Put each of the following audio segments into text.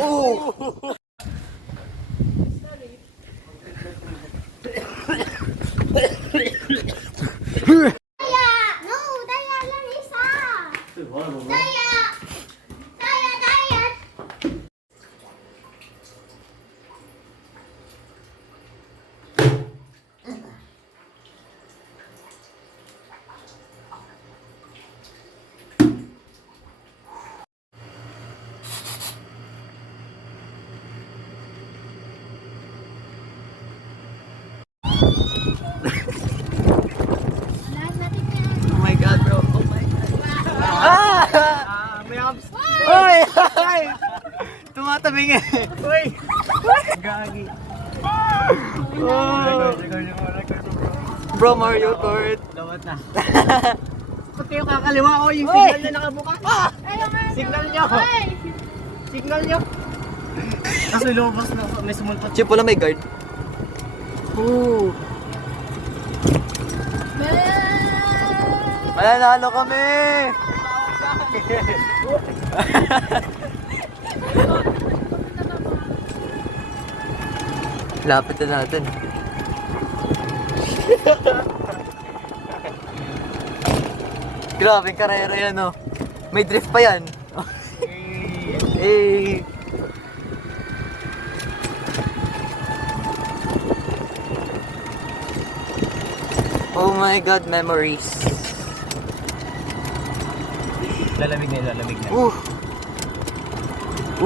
Oh! Daya! No! Daya lang isa! Daya! Daya! Daya! Lahat natin yan. Oh my God, bro. Oh my God. Ah! May abs. Hoy! Hoy! Tumatabi nga eh. Uy! Gagi. Oh! Bro, Mario Kart. Lawat na. Ba't kayo kakaliwa ko yung signal na nakabuka? Signal nyo! Ay! Signal nyo! Kasi lumabas na may sumulpat. Chip, wala may guard. Ooh. Mananalo kami! Lapit na natin. Grabing karera yan, oh. May drift pa yan. Eh. Oh my God, memories. Lalamig na, lalamig na.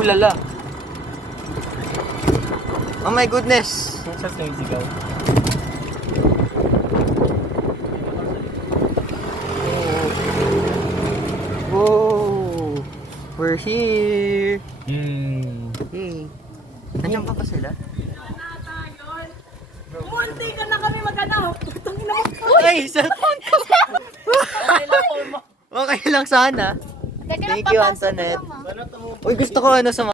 Lala. Oh my goodness. Yung sa sigaw. Whoa. We're here. Hey. Nandiyan pa ba sila? Munti ka na kami maghanap. Tangin na mo. Ay, cellphone ko. Okay lang sana. Thank you, Antoinette. Uy, gusto ko ano sa mga...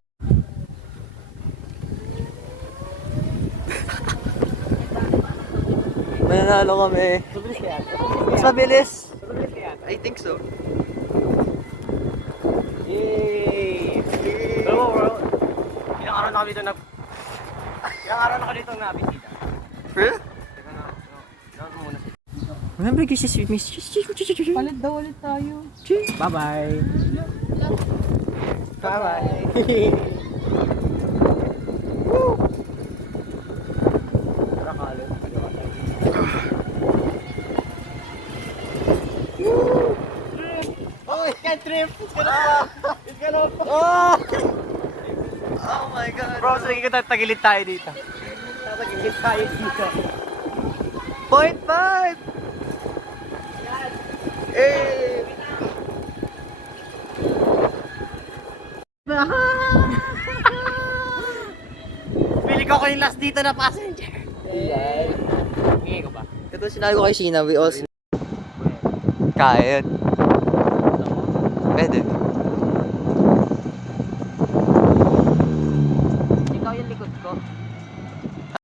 Mananalo kami. Mas mabilis. I think so. Yay! Bro, ilang araw na kami dito ilang araw na kami dito nabisita. Really? Teka na, no muna. Remember, this is Miss... Palit daw ulit tayo. Bye-bye! Bye-bye! Tara kalo. Oh, It's gonna trip! It's gonna It's gonna oh! Oh my God. Bro, sige ka tagilid tayo dito. Tatagilid tayo dito. 0.5! Eh! Pili ko yung last dito na passenger. Hingi ko ba? Ito sinabi ko kay Sheena, we all... Kain. Pwede.